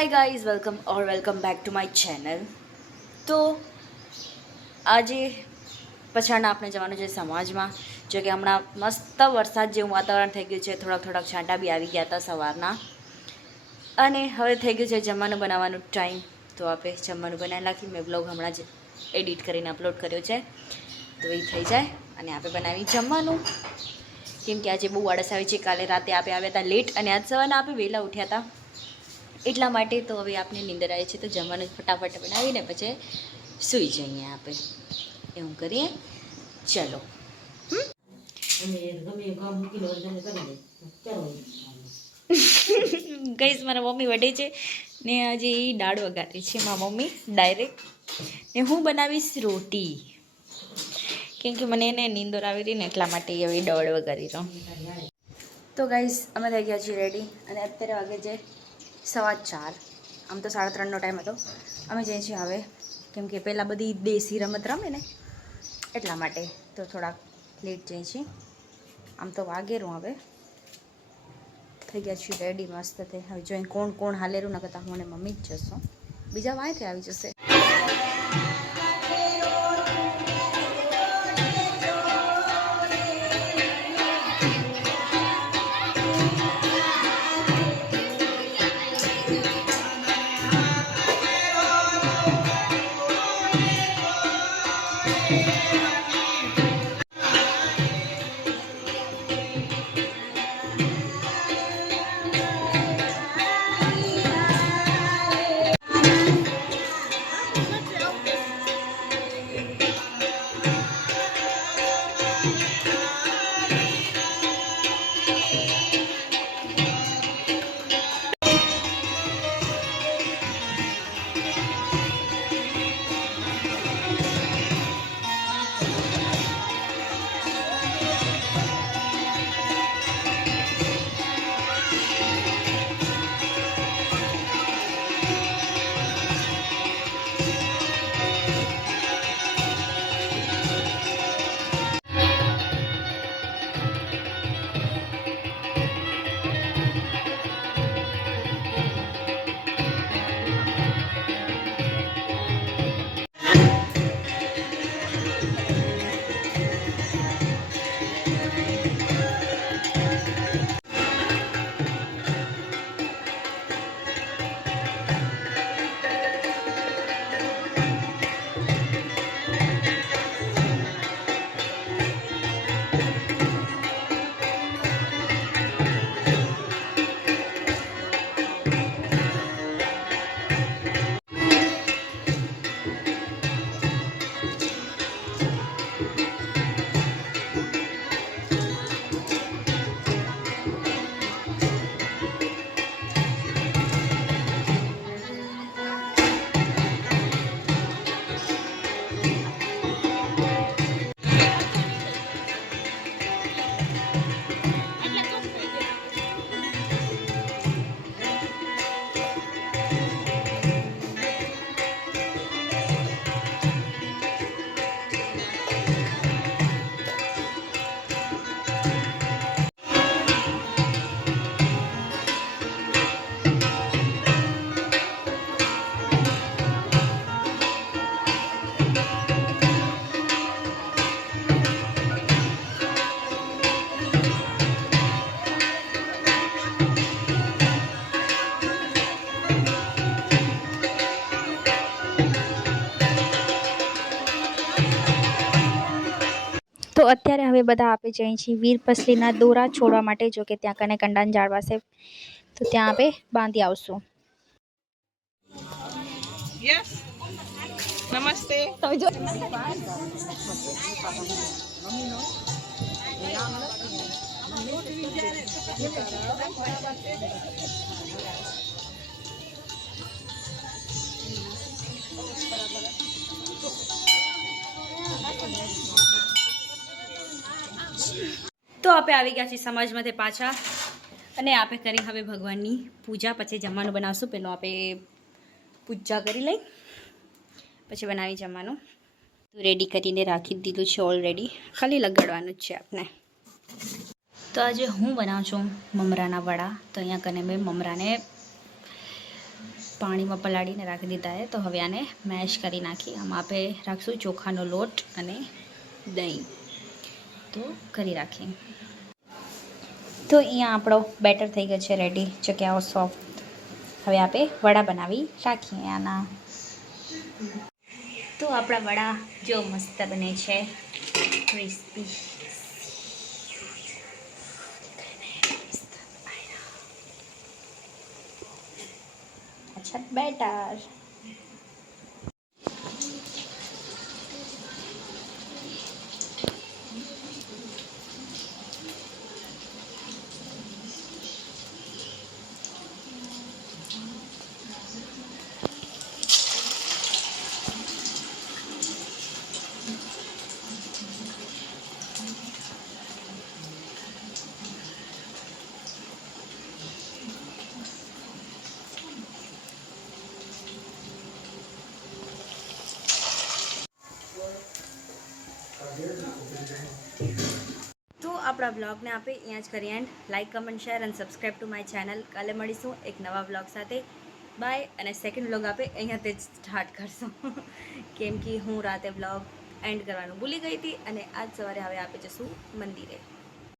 Hi guys, welcome back to my channel. तो આજે પછાડના આપણે જવાનું છે સમાજમાં, જો કે હમણાં મસ્ત વરસાદ જેવું વાતાવરણ થઈ ગયું છે, થોડાક છાંટા બી આવી ગયા હતા સવારના, અને હવે થઈ ગયું છે જમવાનું બનાવવાનું ટાઈમ. તો આપણે જમવાનું બનાવી નાખી. મેં બ્લોગ હમણાં જ એડિટ કરીને અપલોડ કર્યો છે, તો એ થઈ જાય અને આપણે બનાવી જમવાનું. કેમ કે આજે બહુ આળસ આવી છે. કાલે રાતે આપણે આવ્યા હતા લેટ અને આજ સવારના આપણે વહેલા ઉઠ્યા હતા, એટલા માટે. તો હવે આપણે નીંદર આવી છે, તો જમવાનું ફટાફટ બનાવીને પછી સૂઈ જઈએ આપણે. એવું કરીએ, ચલો. ગઈશ મારા મમ્મી વઢે છે ને હજી એ દાળ વઘારી છે મારા મમ્મી ડાયરેક્ટ, ને હું બનાવીશ રોટી, કેમ કે મને એને નીંદર આવી રહી ને એટલા માટે હવે દાળ વઘારી રહું. તો ગાઈસ અમે થઈ ગયા છીએ રેડી, અને અત્યારે વાગે છે 4:15. આમ તો 3:30નો ટાઈમ હતો. અમે જઈએ છીએ હવે, કેમ કે પહેલાં બધી દેશી રમત રમે ને એટલા માટે, તો થોડાક લેટ જઈએ છીએ. આમ તો વાગેરું હવે થઈ ગયા છીએ રેડી મસ્ત. તે હવે જોઈને કોણ કોણ હાલેરું ન કરતા, હું અને મમ્મી જ જશો, બીજા વાંયથી આવી જશે. તો અત્યારે હવે બધા આપણે જઈએ છીએ વીરપસલીના દોરા છોડવા માટે, જો કે ત્યાં કને કંડાન ઝાડવા છે, તો ત્યાં આપણે બાંધી આવશું. યસ નમસ્તે. તો આપણે આવી ગયા છીએ સમાજમાંથી પાછા, અને આપણે કરી હવે ભગવાનની પૂજા, પછી જમવાનું બનાવશું. પહેલાં આપણે પૂજા કરી લઈ, પછી બનાવી જમવાનું. તો રેડી કરીને રાખી દીધું છે ઓલરેડી, ખાલી લગાડવાનું જ છે આપણે. તો આજે હું બનાવું છું મમરાના વડા. તો અહીંયા કને મેં મમરાને પાણીમાં પલાળીને રાખી દીધા છે. તો હવે આને મેશ કરી નાખી. આમાં આપણે રાખશું ચોખાનો લોટ અને દહીં. તો કરી રાખીએ. તો અહીંયા આપણો બેટર થઈ ગયો છે રેડી, જો કે આવો સોફ્ટ. હવે આપણે વડા બનાવી રાખીએ આના. તો આપણા વડા જો મસ્ત બને છે, ક્રિસ્પી. અચ્છા બેટર. તો આપણા વ્લોગને આપણે અહીંયા જ કરીએ એન્ડ. લાઇક, કમેન્ટ, શેર અને સબસ્ક્રાઈબ ટુ માય ચેનલ. કાલે મળીશું એક નવા વ્લોગ સાથે. બાય. અને સેકન્ડ વ્લોગ આપણે અહીંયાથી જ સ્ટાર્ટ કરશું કેમ કે હું રાતે વ્લોગ એન્ડ કરવાનું ભૂલી ગઈ હતી અને આજ સવારે હવે આપણે જશું મંદિરે.